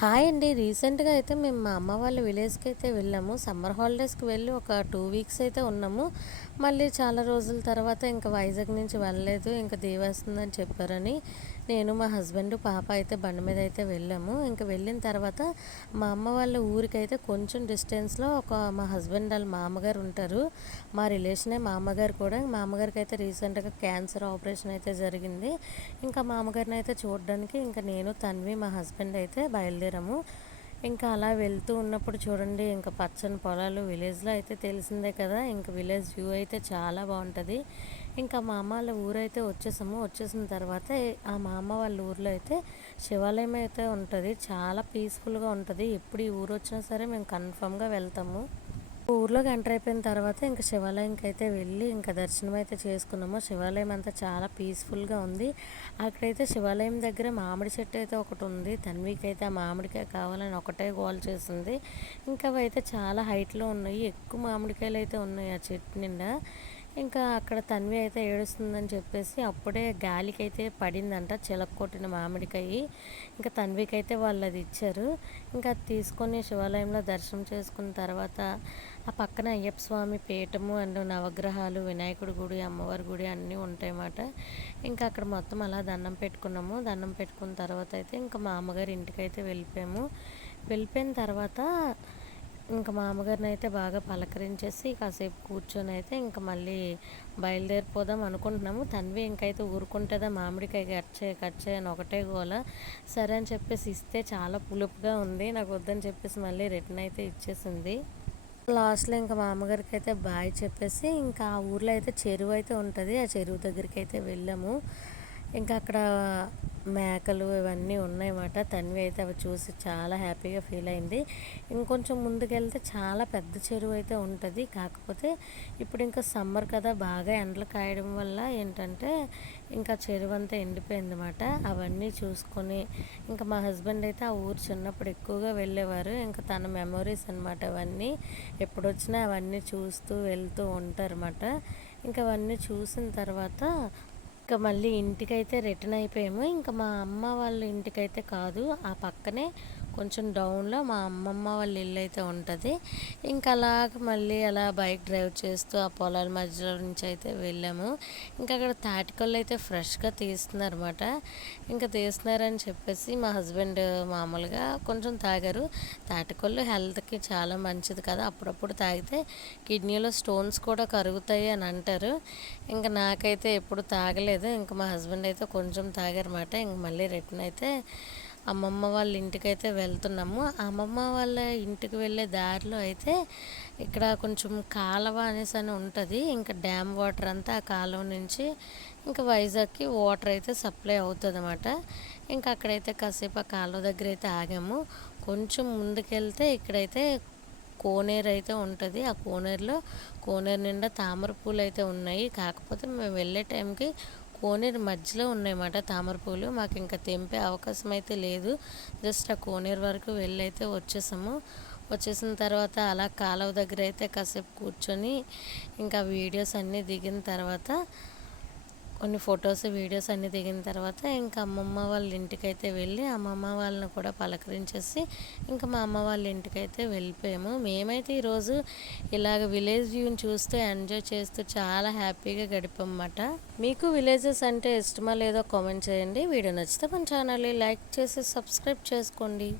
Hi అండి. రీసెంట్‌గా అయితే మేము మా అమ్మ వాళ్ళ విలేజ్‌కి అయితే వెళ్ళాము. సమ్మర్ హాలిడేస్‌కి వెళ్ళి ఒక 2 వీక్స్ అయితే ఉన్నాము. మళ్ళీ చాలా రోజుల తర్వాత ఇంకా వైజాగ్ నుంచి వెళ్ళలేదు. ఇంకా దేవేస్తుందని చెప్పారని నేను, మా హస్బెండ్, పాప అయితే బండి మీద అయితే వెళ్ళాము. ఇంక వెళ్ళిన తర్వాత మా అమ్మ వాళ్ళ ఊరికైతే కొంచెం డిస్టెన్స్‌లో మా హస్బెండ్ వాళ్ళ మామగారు ఉంటారు. మా రిలేషనే మా అమ్మగారు కూడా. మా అమ్మగారికి అయితే రీసెంట్‌గా క్యాన్సర్ ఆపరేషన్ అయితే జరిగింది. ఇంకా మా అమ్మగారిని అయితే చూడడానికి ఇంకా నేను, తన్వి, మా హస్బెండ్ అయితే బయలుదేరాము. ఇంకా అలా వెళ్తూ ఉన్నప్పుడు చూడండి, ఇంకా పచ్చని పొలాలు విలేజ్లో అయితే తెలిసిందే కదా, ఇంకా విలేజ్ వ్యూ అయితే చాలా బాగుంటుంది. ఇంకా మా అమ్మ వాళ్ళ ఊరైతే వచ్చేసాము. వచ్చేసిన తర్వాత ఆ మా అమ్మ వాళ్ళ ఊర్లో అయితే శివాలయం అయితే ఉంటుంది. చాలా పీస్ఫుల్గా ఉంటుంది. ఎప్పుడు ఈ ఊరు వచ్చినా సరే మేము కన్ఫామ్గా వెళ్తాము. ఊర్లోకి ఎంటర్ అయిపోయిన తర్వాత ఇంకా శివాలయంకి అయితే వెళ్ళి ఇంకా దర్శనం అయితే చేసుకున్నాము. శివాలయం అంతా చాలా పీస్ఫుల్గా ఉంది. అక్కడైతే శివాలయం దగ్గర మామిడి చెట్టు అయితే ఒకటి ఉంది. తన్వికి అయితే ఆ మామిడికాయ కావాలని ఒకటే గోల్ చేసింది. ఇంకా అవి అయితే చాలా హైట్లో ఉన్నాయి. ఎక్కువ మామిడికాయలు అయితే ఉన్నాయి ఆ చెట్టు నిండా. ఇంకా అక్కడ తన్వి అయితే ఏడుస్తుందని చెప్పేసి అప్పుడే గాలికి అయితే పడిందంట చిలక కొట్టిన మామిడికాయ. ఇంకా తన్వికి అయితే వాళ్ళు అది ఇచ్చారు. ఇంకా అది తీసుకొని శివాలయంలో దర్శనం చేసుకున్న తర్వాత ఆ పక్కన అయ్యప్ప స్వామి పీఠము అండ్ నవగ్రహాలు, వినాయకుడి గుడి, అమ్మవారి గుడి అన్నీ ఉంటాయన్నమాట. ఇంకా అక్కడ మొత్తం అలా దండం పెట్టుకున్నాము. దండం పెట్టుకున్న తర్వాత అయితే ఇంకా మా అమ్మగారి ఇంటికి అయితే వెళ్ళిపోయాము. వెళ్ళిపోయిన తర్వాత ఇంకా మా అమ్మగారిని అయితే బాగా పలకరించేసి కాసేపు కూర్చొని అయితే ఇంకా మళ్ళీ బయలుదేరిపోదాం అనుకుంటున్నాము. తన్వి ఇంకైతే ఊరుకుంటుందా, మామిడికాయ కట్ చేయి అని ఒకటే గోల. సరే అని చెప్పేసి ఇస్తే చాలా పులుపుగా ఉంది. నాకు వద్దని చెప్పేసి మళ్ళీ రిటర్న్ అయితే ఇచ్చేసింది. లాస్ట్లో ఇంకా మా అమ్మగారికి అయితే బాయ్ చెప్పేసి ఇంకా ఆ ఊర్లో అయితే చెరువు అయితే ఉంటుంది. ఆ చెరువు దగ్గరికి అయితే వెళ్ళాము. ఇంకా అక్కడ మేకలు ఇవన్నీ ఉన్నాయన్నమాట. తన్వి అయితే అవి చూసి చాలా హ్యాపీగా ఫీల్ అయింది. ఇంకొంచెం ముందుకెళ్తే చాలా పెద్ద చెరువు అయితే ఉంటుంది. కాకపోతే ఇప్పుడు ఇంకా సమ్మర్ కదా, బాగా ఎండలు కాయడం వల్ల ఏంటంటే ఇంకా చెరువు అంతా ఎండిపోయింది అన్నమాట. అవన్నీ చూసుకొని ఇంకా మా హస్బెండ్ అయితే ఆ ఊరు చిన్నప్పుడు ఎక్కువగా వెళ్ళేవారు. ఇంకా తన మెమొరీస్ అనమాట అవన్నీ. ఎప్పుడొచ్చినా అవన్నీ చూస్తూ వెళ్తూ ఉంటారన్నమాట. ఇంకా అవన్నీ చూసిన తర్వాత ఇంకా మళ్ళీ ఇంటికైతే రిటర్న్ అయిపోయాము. ఇంకా మా అమ్మ వాళ్ళ ఇంటికైతే కాదు, ఆ పక్కనే కొంచెం డౌన్లో మా అమ్మమ్మ వాళ్ళ ఇల్లు అయితే ఉంటుంది. ఇంకా అలాగ మళ్ళీ అలా బైక్ డ్రైవ్ చేస్తూ ఆ పొలాల మధ్యలో నుంచి అయితే వెళ్ళాము. ఇంకా అక్కడ తాటికల్లు అయితే ఫ్రెష్గా తీస్తున్నారన్నమాట. ఇంకా తీస్తున్నారని చెప్పేసి మా హస్బెండ్ మామూలుగా కొంచెం తాగారు. తాటికల్లు హెల్త్కి చాలా మంచిది కదా, అప్పుడప్పుడు తాగితే కిడ్నీలో స్టోన్స్ కూడా కరుగుతాయి అని అంటారు. ఇంకా నాకైతే ఎప్పుడు తాగలేదు. ఇంకా మా హస్బెండ్ అయితే కొంచెం తాగారన్నమాట. ఇంక మళ్ళీ రిటర్న్ అయితే అమ్మమ్మ వాళ్ళ ఇంటికైతే వెళ్తున్నాము. అమ్మమ్మ వాళ్ళ ఇంటికి వెళ్ళే దారిలో అయితే ఇక్కడ కొంచెం కాలువ అనేసి అని ఉంటుంది. ఇంకా డ్యామ్ వాటర్ అంతా ఆ కాలువ నుంచి ఇంకా వైజాగ్కి వాటర్ అయితే సప్లై అవుతుంది అన్నమాట. ఇంకా అక్కడైతే కాసేపు ఆ కాలువ దగ్గర అయితే ఆగాము. కొంచెం ముందుకెళ్తే ఇక్కడైతే కోనేరు అయితే ఉంటుంది. ఆ కోనేరు నిండా తామర పూలు అయితే ఉన్నాయి. కాకపోతే మేము వెళ్ళే టైంకి కోనేరు మధ్యలో ఉన్నాయన్నమాట తామర పూలు. మాకు ఇంకా తెంపే అవకాశం అయితే లేదు. జస్ట్ ఆ కోనేరు వరకు వెళ్ళి అయితే వచ్చేసాము. వచ్చేసిన తర్వాత అలా కాలువ దగ్గర అయితే కాసేపు కూర్చొని ఇంకా వీడియోస్ అన్నీ దిగిన తర్వాత కొన్ని ఫొటోస్, వీడియోస్ అన్నీ దిగిన తర్వాత ఇంకా అమ్మమ్మ వాళ్ళ ఇంటికైతే వెళ్ళి అమ్మమ్మ వాళ్ళని కూడా పలకరించేసి ఇంకా మా అమ్మ వాళ్ళ ఇంటికైతే వెళ్ళిపోయాము. మేమైతే ఈరోజు ఇలాగ విలేజ్ వ్యూని చూస్తూ ఎంజాయ్ చేస్తూ చాలా హ్యాపీగా గడిపామన్నమాట. మీకు విలేజెస్ అంటే ఇష్టమా లేదో కామెంట్ చేయండి. వీడియో నచ్చితే మన ఛానల్ని లైక్ చేసి సబ్స్క్రైబ్ చేసుకోండి.